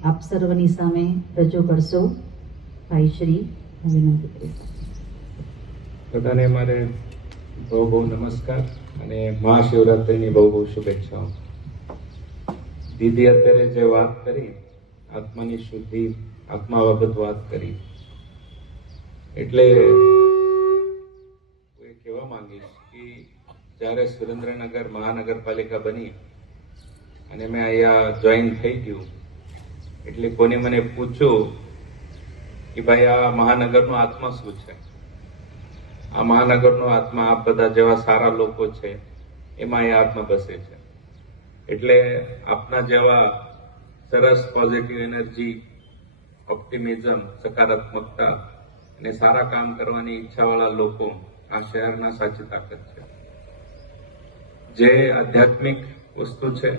આપ સર્વની સામે રજૂ કરશો. ભાઈ શ્રી વિનંતી કરીશ. બધાને મારે બહુ બહુ નમસ્કાર અને મહાશિવરાત્રિની બહુ બહુ શુભેચ્છાઓ. દીદી અત્યારે જે વાત કરી, આત્માની શુદ્ધિ, આત્મા બાબત વાત કરી, એટલે હું એ કહેવા માંગીશ કે જ્યારે સુરેન્દ્રનગર મહાનગરપાલિકા બની અને મેં અહીંયા જોઈન થઈ ગયું, એટલે કોને મને પૂછ્યું કે ભાઈ આ મહાનગરનો આત્મા શું છે? આ મહાનગરનો આત્મા આપ બધા જેવા સારા લોકો છે એમાં એ આત્મા બસે છે. એટલે આપના જેવા સરસ પોઝિટિવ એનર્જી, ઓપ્ટિમિઝમ, સકારાત્મકતા અને સારા કામ કરવાની ઈચ્છાવાળા લોકો આ શહેરના સાચી તાકાત છે. જે આધ્યાત્મિક વસ્તુ છે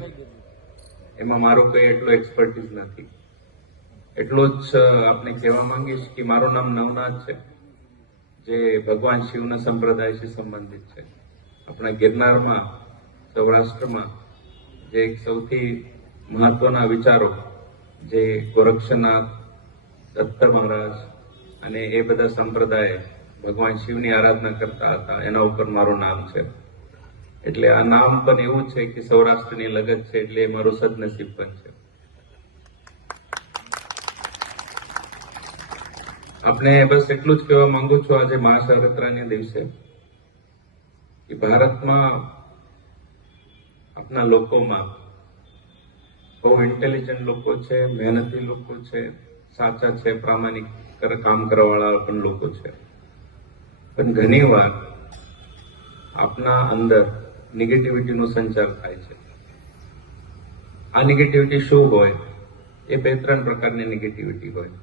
એમાં મારું કંઈ એટલો એક્સપર્ટીઝ નથી. એટલું જ આપને કહેવા માંગીશ કે મારું નામ નવનાથ છે, જે ભગવાન શિવના સંપ્રદાયથી સંબંધિત છે. આપણા ગિરનારમાં, સૌરાષ્ટ્રમાં જે એક સૌથી મહત્વના વિચારો, જે ગોરક્ષનાથ, દત્ત મહારાજ અને એ બધા સંપ્રદાય ભગવાન શિવની આરાધના કરતા હતા, એના ઉપર મારું નામ છે. એટલે આ નામ પણ એવું છે કે સૌરાષ્ટ્રની લગત છે, એટલે એ મારું સદનસીબ પણ છે. આપણે બસ એટલું જ કહેવા માંગુ છું આજે મહાશિવરાત્રિના દિવસે કે ભારતમાં આપણા લોકોમાં બહુ ઇન્ટેલિજન્ટ લોકો છે, મહેનતી લોકો છે, સાચા છે, પ્રામાણિક કામ કરવાવાળા પણ લોકો છે. પણ ઘણી વાર આપના અંદર નેગેટિવિટીનો સંચાર થાય છે. આ નેગેટિવિટી શું હોય? એ 2-3 પ્રકારની નેગેટિવિટી હોય.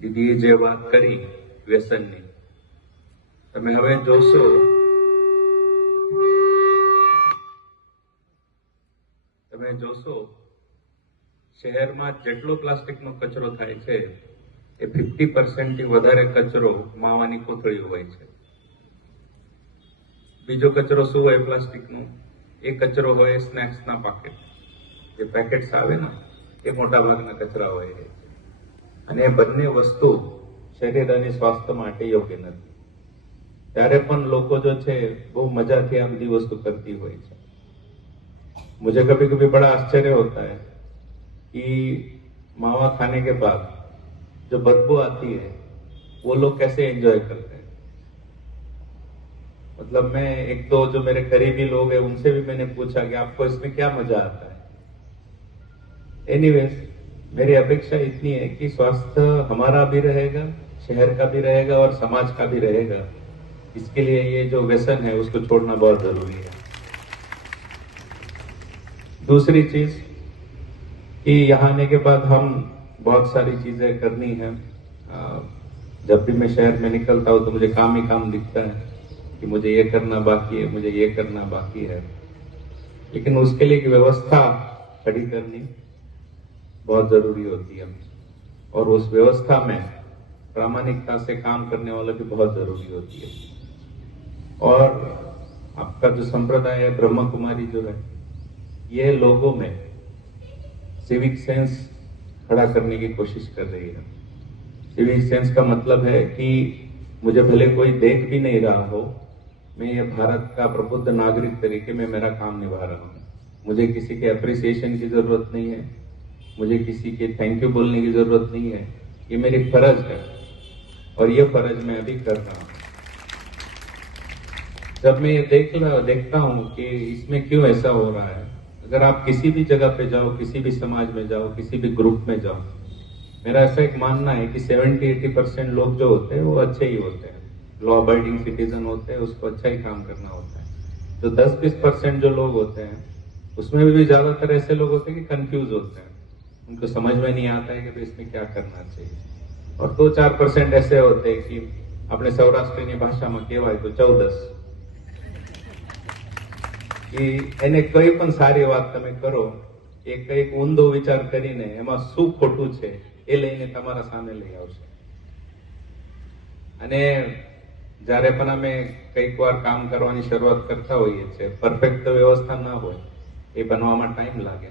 દીદીએ જે વાત કરી વ્યસનની, તમે હવે જોશો શહેરમાં જેટલો પ્લાસ્ટિકનો કચરો થાય છે એ 50% થી વધારે કચરો માવાની કોથળીઓ હોય છે. બીજો કચરો શું હોય પ્લાસ્ટિકનો? એ કચરો હોય સ્નેક્સના પાકેટ, જે પેકેટ્સ આવે ને એ મોટા ભાગના કચરા હોય છે. અને એ બંને વસ્તુ શરીર અને સ્વાસ્થ્ય માટે યોગ્ય નથી. ત્યારે પણ લોકો જો છે બહુ મજાથી આ બધી વસ્તુ કરતી હોય છે. मुझे कभी कभी बड़ा आश्चर्य होता है कि मावा खाने के बाद जो बदबू आती है वो लोग कैसे एंजॉय करते हैं. मतलब मैं एक दो जो मेरे करीबी लोग हैं उनसे भी मैंने पूछा कि आपको इसमें क्या मजा आता है. एनीवेज, मेरी अपेक्षा इतनी है कि स्वास्थ्य हमारा भी रहेगा, शहर का भी रहेगा और समाज का भी रहेगा. इसके लिए ये जो व्यसन है उसको छोड़ना बहुत जरूरी है. दूसरी चीज कि यहाँ आने के बाद हम बहुत सारी चीजें करनी है. जब भी मैं शहर में निकलता हूँ तो मुझे काम ही काम दिखता है कि मुझे ये करना बाकी है, मुझे ये करना बाकी है. लेकिन उसके लिए एक व्यवस्था खड़ी करनी बहुत जरूरी होती है और उस व्यवस्था में प्रामाणिकता से काम करने वाला भी बहुत जरूरी होती है. और आपका जो संप्रदाय है ब्रह्म कुमारी जो है, ये लोगों में सिविक सेंस खड़ा करने की कोशिश कर रही है. सिविक सेंस का मतलब है कि मुझे भले कोई देख भी नहीं रहा हो, मैं ये भारत का प्रबुद्ध नागरिक तरीके में मेरा काम निभा रहा हूँ. मुझे किसी के अप्रिसिएशन की जरूरत नहीं है, मुझे किसी के थैंक यू बोलने की जरूरत नहीं है. ये मेरी फर्ज है और ये फर्ज मैं अभी कर रहा हूँ. जब मैं ये देखता हूँ कि इसमें क्यों ऐसा हो रहा है, अगर आप किसी भी जगह पे जाओ, किसी भी समाज में जाओ, किसी भी ग्रुप में जाओ, मेरा ऐसा एक मानना है कि 70-80% लोग जो होते हैं वो अच्छे ही होते हैं, लॉ अबाइडिंग सिटीजन होते हैं, उसको अच्छा ही काम करना होता है. जो 10-20% जो लोग होते हैं उसमें भी ज्यादातर ऐसे लोग होते हैं कि कंफ्यूज होते हैं, उनको समझ में नहीं आता है कि भाई इसमें क्या करना चाहिए. और 2-4% ऐसे होते हैं कि अपने सौराष्ट्र भाषा में कहवाय तो 14 कि એને કઈ પણ સારી વાત તમે કરો, એ કઈક ઊંધો વિચાર કરીને એમાં શું ખોટું છે એ લઈને તમારા સામે લઈ આવશે. અને જ્યારે પણ અમે કઈક વાર કામ કરવાની શરૂઆત કરતા હોઈએ છીએ, પરફેક્ટ વ્યવસ્થા ના હોય, એ બનવામાં ટાઈમ લાગે.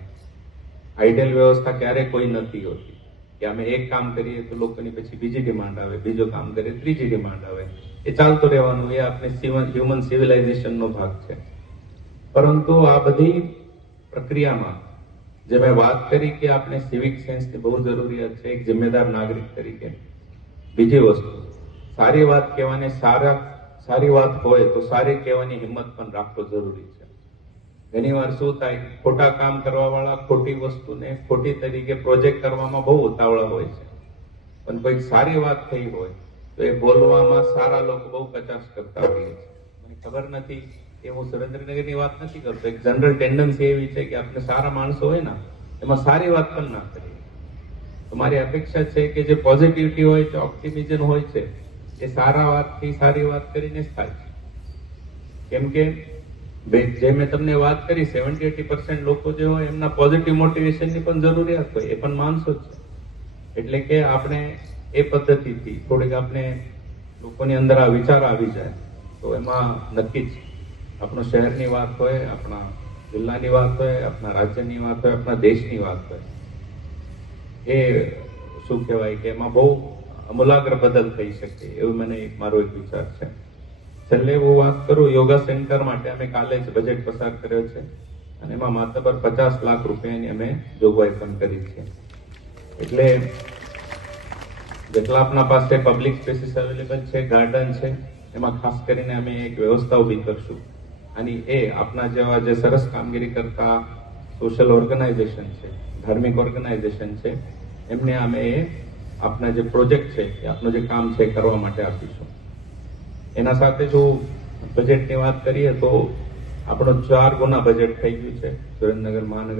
આઈડિયલ વ્યવસ્થા ક્યારેય કોઈ નથી હોતી કે અમે એક કામ કરીએ તો લોકોની પછી બીજી ડિમાન્ડ આવે, બીજું કામ કરીએ ત્રીજી ડિમાન્ડ આવે. એ ચાલતું રહેવાનું, એ આપણે હ્યુમન સિવિલાઇઝેશનનો ભાગ છે. પરંતુ આ બધી પ્રક્રિયામાં જે મેં વાત કરી કે આપણે સિવિક સેન્સની બહુ જરૂરિયાત છે એક જિમ્મેદાર નાગરિક તરીકે. બીજી વસ્તુ, સારી વાત કહેવાની, સારી વાત હોય તો સારી કહેવાની હિંમત પણ રાખવો જરૂરી છે. ઘણી વાર શું થાય, ખોટા કામ કરવા વાળા ખોટી વસ્તુને ખોટી તરીકે પ્રોજેક્ટ કરવામાં બહુ ઉતાવળા હોય છે. પણ કોઈ સારી વાત થઈ હોય તો એ બોલવામાં સારા લોકો બહુ કચાશ કરતા હોઈએ છે. મને ખબર નથી કે હું સુરેન્દ્રનગરની વાત નથી કરતો, એક જનરલ ટેન્ડન્સી એવી છે કે આપણે સારા માણસો હોય ને એમાં સારી વાત પણ ના કરીએ. તમારી અપેક્ષા છે કે જે પોઝિટિવિટી હોય છે, ઓપ્ટિમિઝમ હોય છે, એ સારા વાતથી સારી વાત કરીને જ થાય છે. કેમ કે જે મેં તમને વાત કરી 70-80% લોકો જે હોય એમના પોઝિટિવ મોટિવેશનની પણ જરૂરિયાત હોય, એ પણ માણસો જ છે. એટલે કે આપણે એ પદ્ધતિથી થોડીક આપણે લોકોની અંદર આ વિચાર આવી જાય તો એમાં નક્કી જ આપણો શહેરની વાત હોય, આપણા જિલ્લાની વાત હોય, આપણા રાજ્યની વાત હોય, આપણા દેશની વાત હોય, એ શું કહેવાય કે એમાં બહુ અમૂલાગ્ર બદલ થઈ શકે એવું મને મારો એક વિચાર છે. છેલ્લે હું વાત કરું, યોગા સેન્ટર માટે અમે કાલે જ બજેટ પસાર કર્યો છે અને એમાં માત્ર 50 લાખ રૂપિયાની અમે જોગવાઈ પણ કરી છે. એટલે જેટલા આપણા પાસે પબ્લિક સ્પેસીસ અવેલેબલ છે, ગાર્ડન છે, એમાં ખાસ કરીને અમે એક વ્યવસ્થા ઉભી કરશું. અને એ આપણા જેવા જે સરસ કામગીરી કરતા સોશિયલ ઓર્ગેનાઇઝેશન છે, ધાર્મિક ઓર્ગેનાઇઝેશન છે, એમને અમે એ આપણા જે પ્રોજેક્ટ છે એ આપણું જે કામ છે કરવા માટે આપીશું. એના સાથે જો બજેટની વાત કરીએ તો આપણો 4 ગુના બજેટ થઈ ગયું છે સુરેન્દ્રનગર મહાનગર